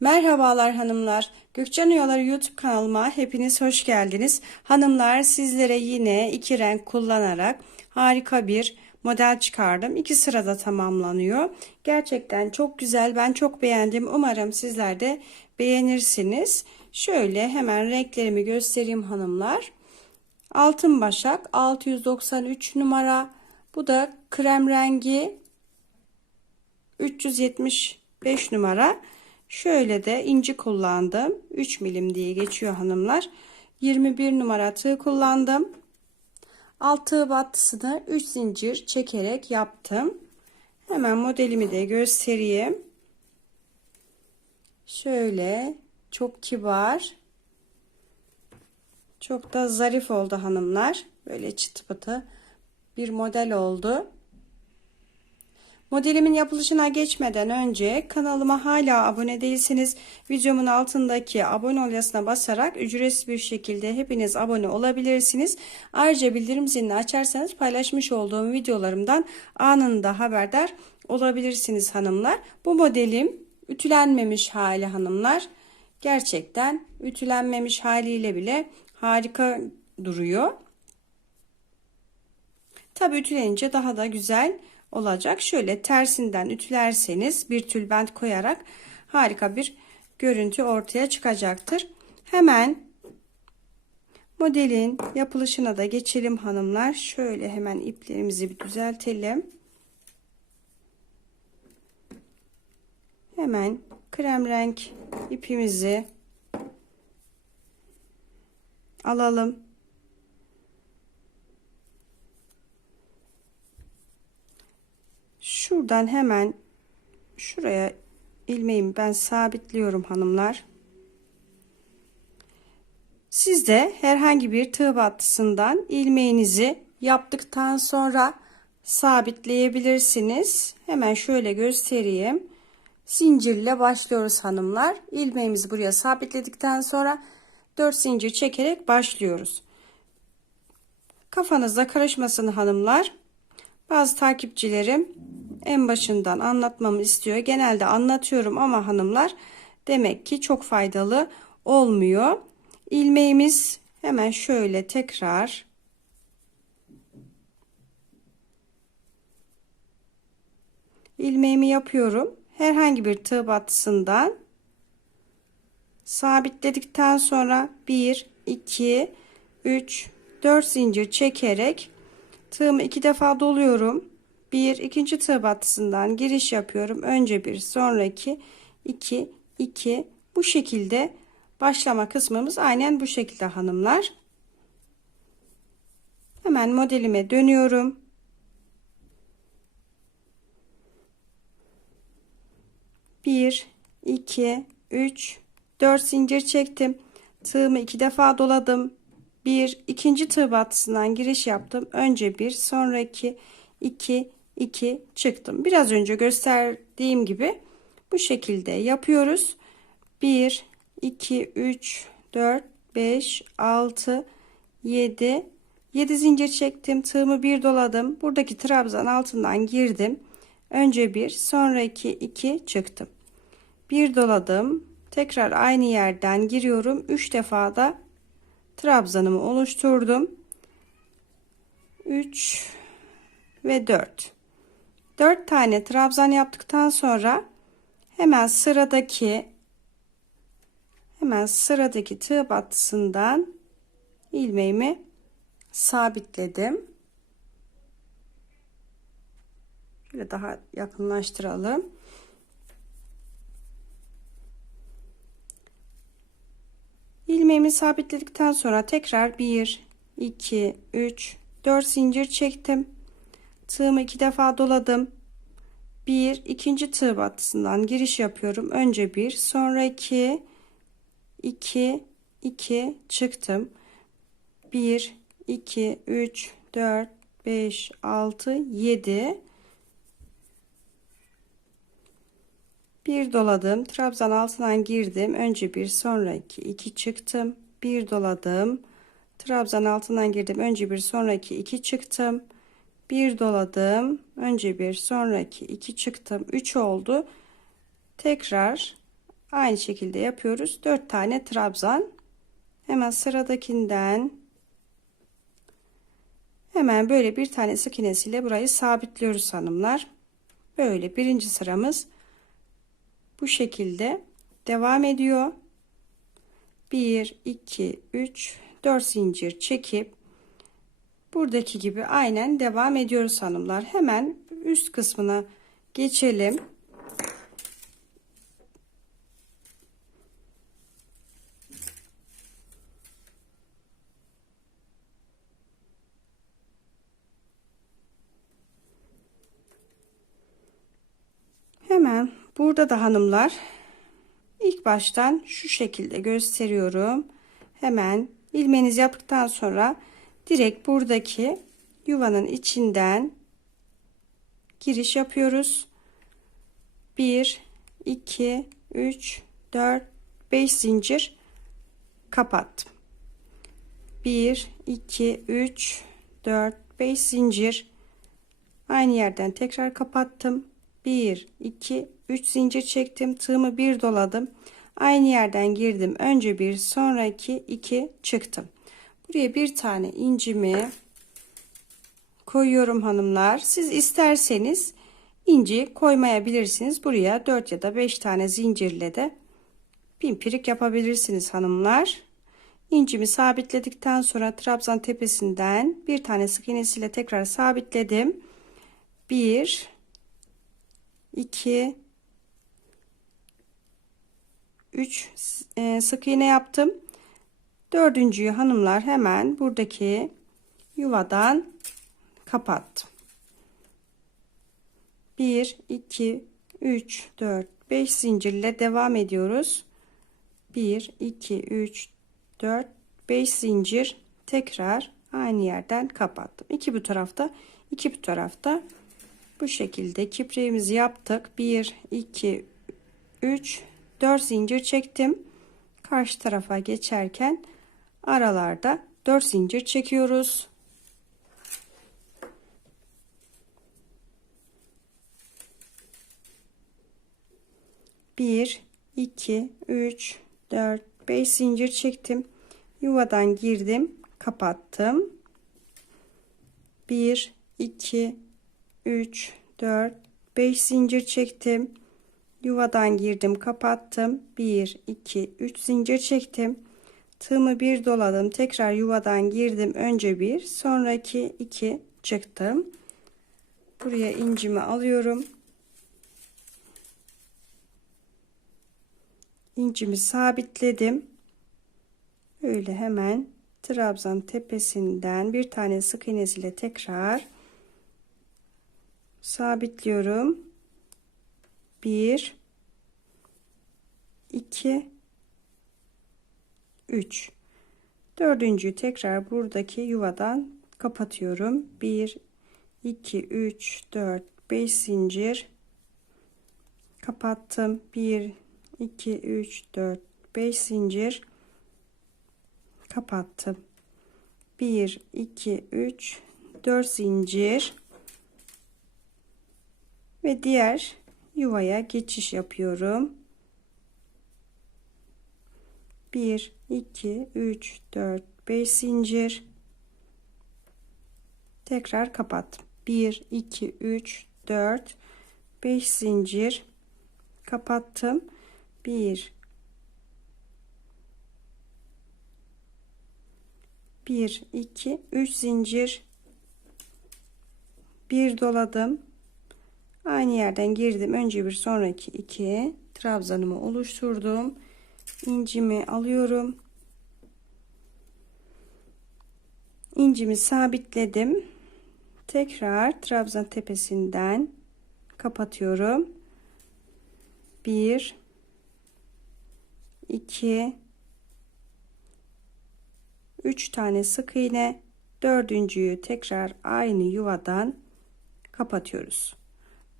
Merhabalar hanımlar. Gökçen Oyaları YouTube kanalıma hepiniz hoş geldiniz. Hanımlar sizlere yine iki renk kullanarak harika bir model çıkardım. İki sırada tamamlanıyor. Gerçekten çok güzel. Ben çok beğendim. Umarım sizler de beğenirsiniz. Şöyle hemen renklerimi göstereyim hanımlar. Altın başak 693 numara. Bu da krem rengi 375 numara. Şöyle de inci kullandım. 3 milim diye geçiyor hanımlar. 21 numara tığ kullandım. Alt tığ battısını 3 zincir çekerek yaptım. Hemen modelimi de göstereyim. Şöyle çok kibar. Çok da zarif oldu hanımlar. Böyle çıtı pıtı bir model oldu. Modelimin yapılışına geçmeden önce kanalıma hala abone değilseniz videomun altındaki abone ol yazısına basarak ücretsiz bir şekilde hepiniz abone olabilirsiniz. Ayrıca bildirim zilini açarsanız paylaşmış olduğum videolarımdan anında haberdar olabilirsiniz hanımlar. Bu modelim ütülenmemiş hali hanımlar. Gerçekten ütülenmemiş haliyle bile harika duruyor. Tabi ütülenince daha da güzel olacak. Şöyle tersinden ütülerseniz bir tülbent koyarak harika bir görüntü ortaya çıkacaktır. Hemen modelin yapılışına da geçelim hanımlar. Şöyle hemen iplerimizi bir düzeltelim. Hemen krem renk ipimizi alalım. Şuradan hemen şuraya ilmeğimi ben sabitliyorum hanımlar. Siz de herhangi bir tığ battısından ilmeğinizi yaptıktan sonra sabitleyebilirsiniz. Hemen şöyle göstereyim. Zincirle başlıyoruz hanımlar. İlmeğimizi buraya sabitledikten sonra 4 zincir çekerek başlıyoruz. Kafanızda karışmasın hanımlar. Bazı takipçilerim en başından anlatmamı istiyor. Genelde anlatıyorum ama hanımlar demek ki çok faydalı olmuyor. İlmeğimiz hemen şöyle tekrar ilmeğimi yapıyorum. Herhangi bir tığ battısından sabitledikten sonra 1 2 3 4 zincir çekerek tığımı iki defa doluyorum bir ikinci tığ giriş yapıyorum. Önce bir sonraki iki iki bu şekilde başlama kısmımız aynen bu şekilde hanımlar. Hemen modelime dönüyorum. Bir, iki, üç, dört zincir çektim. Tığımı iki defa doladım. Bir, ikinci tığ battısından giriş yaptım. Önce bir, sonraki iki, 2 çıktım. Biraz önce gösterdiğim gibi bu şekilde yapıyoruz. 1 2 3 4 5 6 7 7 zincir çektim. Tığımı bir doladım. Buradaki trabzan altından girdim. Önce bir, sonra iki, iki çıktım. Bir doladım. Tekrar aynı yerden giriyorum. Üç defa da trabzanımı oluşturdum. 3 ve 4. 4 tane trabzan yaptıktan sonra hemen sıradaki hemen sıradaki tığ battısından ilmeğimi sabitledim. Şöyle daha yakınlaştıralım. ilmeğimi sabitledikten sonra tekrar 1 2 3 4 zincir çektim tığımı iki defa doladım. Bir ikinci tığ battısından giriş yapıyorum. Önce bir sonra iki iki iki çıktım. Bir iki üç dört beş altı yedi. Bir doladım. Trabzan altından girdim. Önce bir sonra iki iki çıktım. Bir doladım. Trabzan altından girdim. Önce bir sonraki iki çıktım bir doladım önce bir sonraki iki çıktım üç oldu tekrar aynı şekilde yapıyoruz. 4 tane trabzan. Hemen sıradakinden hemen böyle bir tane sık iğnesiyle burayı sabitliyoruz hanımlar. Böyle birinci sıramız bu şekilde devam ediyor. 1 2 3 4 zincir çekip buradaki gibi aynen devam ediyoruz hanımlar. Hemen üst kısmına geçelim. Hemen burada da hanımlar ilk baştan şu şekilde gösteriyorum. Hemen ilmenizi yaptıktan sonra direkt buradaki yuvanın içinden giriş yapıyoruz. 1 2 3 4 5 zincir kapattım. 1 2 3 4 5 zincir aynı yerden tekrar kapattım. 1 2 3 zincir çektim tığımı bir doladım aynı yerden girdim önce bir sonraki iki çıktım buraya bir tane incimi koyuyorum hanımlar. Siz isterseniz inci koymayabilirsiniz. Buraya 4 ya da 5 tane zincirle de pimpirik yapabilirsiniz hanımlar. İncimi sabitledikten sonra trabzan tepesinden bir tane sık iğnesiyle tekrar sabitledim. 1 2 3 e, sık iğne yaptım. Dördüncüyü hanımlar hemen buradaki yuvadan kapattım. 1 2 3 4 5 zincirle devam ediyoruz. 1 2 3 4 5 zincir tekrar aynı yerden kapattım. İki bu tarafta, iki bu tarafta bu şekilde kipriğimizi yaptık 1 2 3 4 zincir çektim karşı tarafa geçerken aralarda 4 zincir çekiyoruz. Bir iki üç dört beş zincir çektim. Yuvadan girdim kapattım. Bir iki 3 4 5 zincir çektim. Yuvadan girdim kapattım. 1 2 3 zincir çektim tığımı bir doladım tekrar yuvadan girdim önce bir sonraki iki çıktım. Buraya incimi alıyorum. İncimi sabitledim. Öyle hemen trabzan tepesinden bir tane sık iğnesiyle tekrar sabitliyorum. 1 2 3 dördüncüyü tekrar buradaki yuvadan kapatıyorum. 1 2 3 4 5 zincir kapattım. 1 2 3 4 5 zincir kapattım. 1 2 3 4 zincir ve diğer yuvaya geçiş yapıyorum. 1 2 3 4 5 zincir. Tekrar kapat. 1 2 3 4 5 zincir. Kapattım. 1 1 2 3 zincir. Bir doladım. Aynı yerden girdim. Önce bir sonraki iki trabzanımı oluşturdum incimi alıyorum. İncimi sabitledim. Tekrar trabzan tepesinden kapatıyorum. 1 2 3 tane sık iğne. Dördüncüyü tekrar aynı yuvadan kapatıyoruz.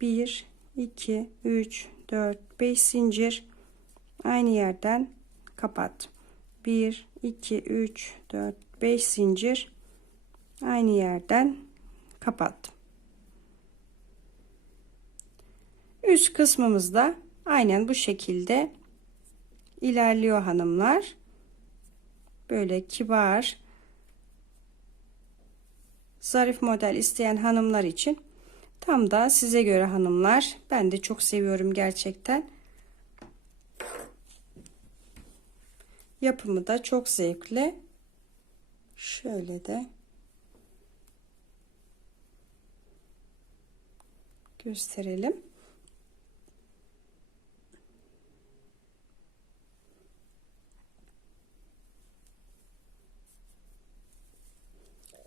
1 2 3 4 5 zincir aynı yerden kapat 1 2 3 4 5 zincir aynı yerden kapat üst kısmımızda aynen bu şekilde ilerliyor hanımlar. Böyle kibar, zarif model isteyen hanımlar için tam da size göre hanımlar. Ben de çok seviyorum gerçekten. Yapımı da çok zevkli. Şöyle de gösterelim.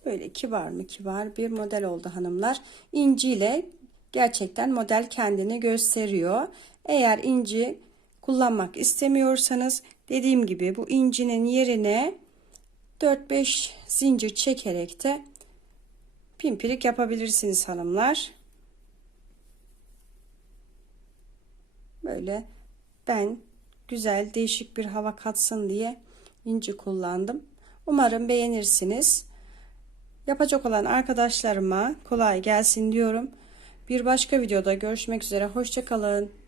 Böyle kibar mı kibar bir model oldu hanımlar. İnci ile gerçekten model kendini gösteriyor. Eğer inci kullanmak istemiyorsanız dediğim gibi bu incinin yerine 4-5 zincir çekerek de pimpirik yapabilirsiniz hanımlar. Böyle ben güzel değişik bir hava katsın diye inci kullandım. Umarım beğenirsiniz. Yapacak olan arkadaşlarıma kolay gelsin diyorum. Bir başka videoda görüşmek üzere. Hoşçakalın.